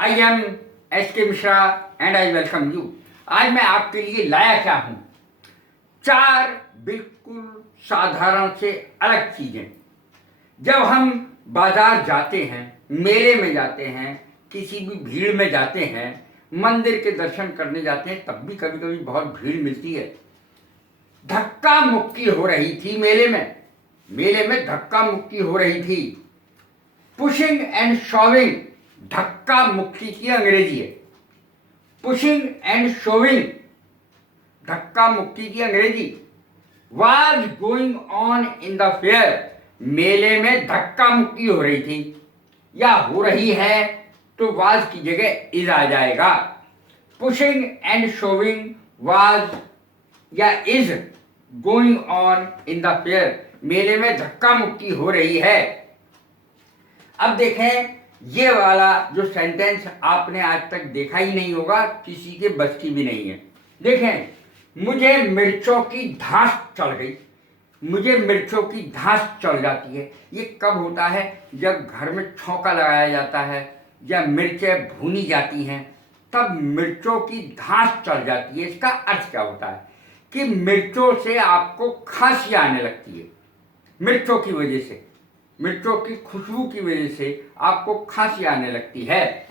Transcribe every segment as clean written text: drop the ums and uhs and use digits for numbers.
I am S के Mishra and I welcome you. आज मैं आपके लिए लाया क्या हूं, चार बिल्कुल साधारण से अलग चीजें। जब हम बाजार जाते हैं, मेले में जाते हैं, किसी भी भीड़ में जाते हैं, मंदिर के दर्शन करने जाते हैं, तब भी कभी कभी बहुत भीड़ मिलती है। धक्का मुक्की हो रही थी मेले में धक्का मुक्की हो रही थी। पुशिंग एंड शोविंग धक्का मुक्की की अंग्रेजी है। पुशिंग एंड शोविंग धक्का मुक्की की अंग्रेजी was going on in the fair. मेले में धक्का मुक्की हो रही थी या हो रही है तो वाज की जगह इज आ जाएगा। पुशिंग एंड शोविंग वाज या is going on in the fair. मेले में धक्का मुक्की हो रही है। अब देखें, ये वाला जो सेंटेंस आपने आज तक देखा ही नहीं होगा, किसी के बस की भी नहीं है। देखें, मुझे मिर्चों की धांस चढ़ गई। मुझे मिर्चों की धांस चढ़ जाती है। ये कब होता है? जब घर में छौंका लगाया जाता है या मिर्चें भूनी जाती हैं, तब मिर्चों की धांस चढ़ जाती है। इसका अर्थ क्या होता है कि मिर्चों से आपको खांसी आने लगती है। मिर्चों की वजह से, मिर्चों की खुशबू की वजह से आपको खांसी आने लगती है।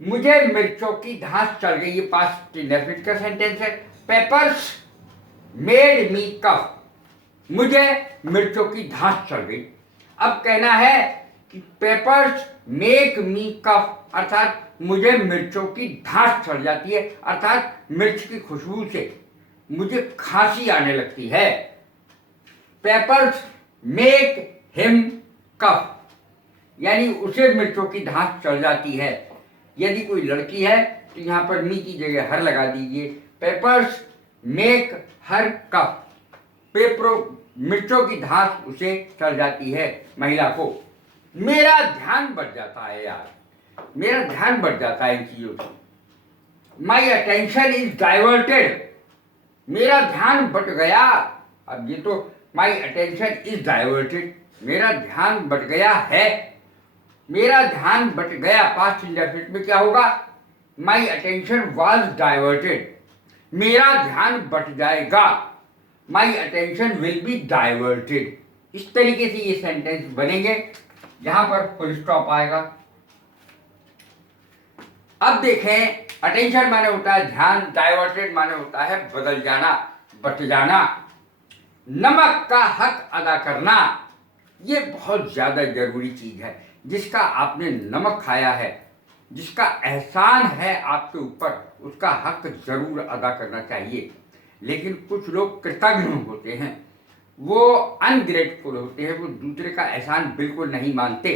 मुझे मिर्चों की धांस चढ़ गई, ये पास्ट इंडेफिनिट का सेंटेंस है। पेपर्स मेड मी कफ। मुझे मिर्चों की धांस चढ़ गई। अब कहना है कि पेपर्स मेक मी कफ, अर्थात मुझे मिर्चों की धांस चढ़ जाती है, अर्थात मिर्च की खुशबू से मुझे खांसी आने लगती है। पेपर्स मेक हिम कफ, यानी उसे मिर्चों की धांस चढ़ जाती है। यदि कोई लड़की है तो यहाँ पर मी की जगह हर लगा दीजिए। पेपर्स मेक हर कफ। मिर्चों की धांस उसे चढ़ जाती है, महिला को। मेरा ध्यान बढ़ जाता है यार, मेरा ध्यान बढ़ जाता है इन चीजों से। My attention is diverted. मेरा ध्यान बढ़ गया। अब ये तो माई अटेंशन इज डाइवर्टेड, मेरा ध्यान बढ़ गया है। मेरा ध्यान बढ़ गया, पास्ट इंडेफिनिट में क्या होगा? My attention was diverted. मेरा ध्यान बढ़ जाएगा। My attention will be diverted. इस तरीके से ये सेंटेंस बनेंगे। यहां पर फुल स्टॉप आएगा। अब देखें, अटेंशन माने होता है ध्यान, डाइवर्टेड माने होता है बदल जाना, बट जाना। नमक का हक अदा करना, ये बहुत ज्यादा जरूरी चीज है। जिसका आपने नमक खाया है, जिसका एहसान है आपके ऊपर, उसका हक जरूर अदा करना चाहिए। लेकिन कुछ लोग कृतज्ञ होते हैं, वो अनग्रेटफुल होते हैं, वो दूसरे का एहसान बिल्कुल नहीं मानते।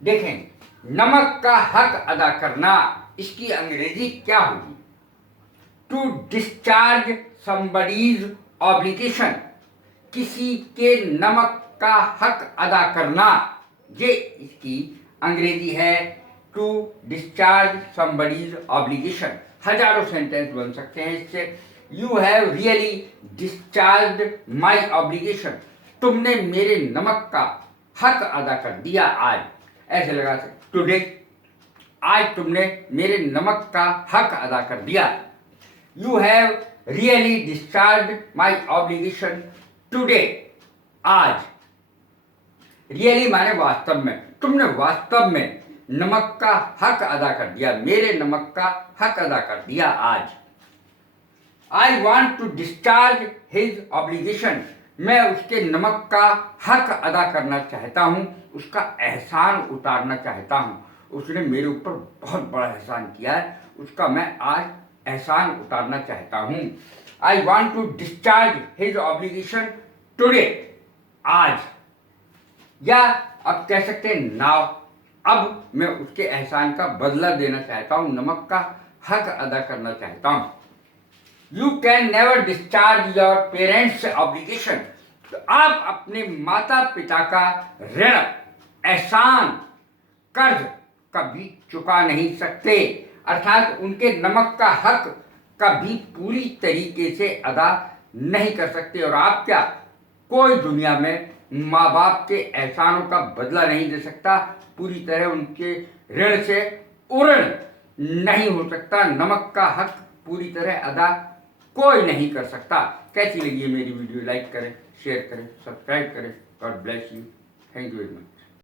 देखें, नमक का हक अदा करना, इसकी अंग्रेजी क्या होगी? To discharge somebody's obligation. किसी के नमक का हक अदा करना, ये इसकी अंग्रेजी है टू डिस्चार्ज समबडीज ऑब्लिगेशन। हजारों सेंटेंस बन सकते हैं इससे। You have really discharge my obligation. तुमने मेरे नमक का हक अदा कर दिया आज। ऐसे लगा सकते, टुडे, आज तुमने मेरे नमक का हक अदा कर दिया। You have really discharge my obligation today, आज। रियली माने वास्तव में, तुमने वास्तव में नमक का हक अदा कर दिया, मेरे नमक का हक अदा कर दिया आज। I want to discharge his obligation. मैं उसके नमक का हक अदा करना चाहता हूं, उसका एहसान उतारना चाहता हूं। उसने मेरे ऊपर बहुत बड़ा एहसान किया है, उसका मैं आज एहसान उतारना चाहता हूं। I want to discharge his obligation today, आज। या अब कह सकते हैं नाउ, अब मैं उसके एहसान का बदला देना चाहता हूं, नमक का हक अदा करना चाहता हूं। You can never discharge your parents obligation. तो आप अपने माता पिता का ऋण, एहसान, कर्ज कभी चुका नहीं सकते, अर्थात उनके नमक का हक कभी पूरी तरीके से अदा नहीं कर सकते। और आप क्या, कोई दुनिया में माँ बाप के एहसानों का बदला नहीं दे सकता, पूरी तरह उनके ऋण से उऋण नहीं हो सकता, नमक का हक पूरी तरह अदा कोई नहीं कर सकता। कैसी लगी है मेरी वीडियो? लाइक करें, शेयर करें, सब्सक्राइब करें। God bless you. Thank you very much.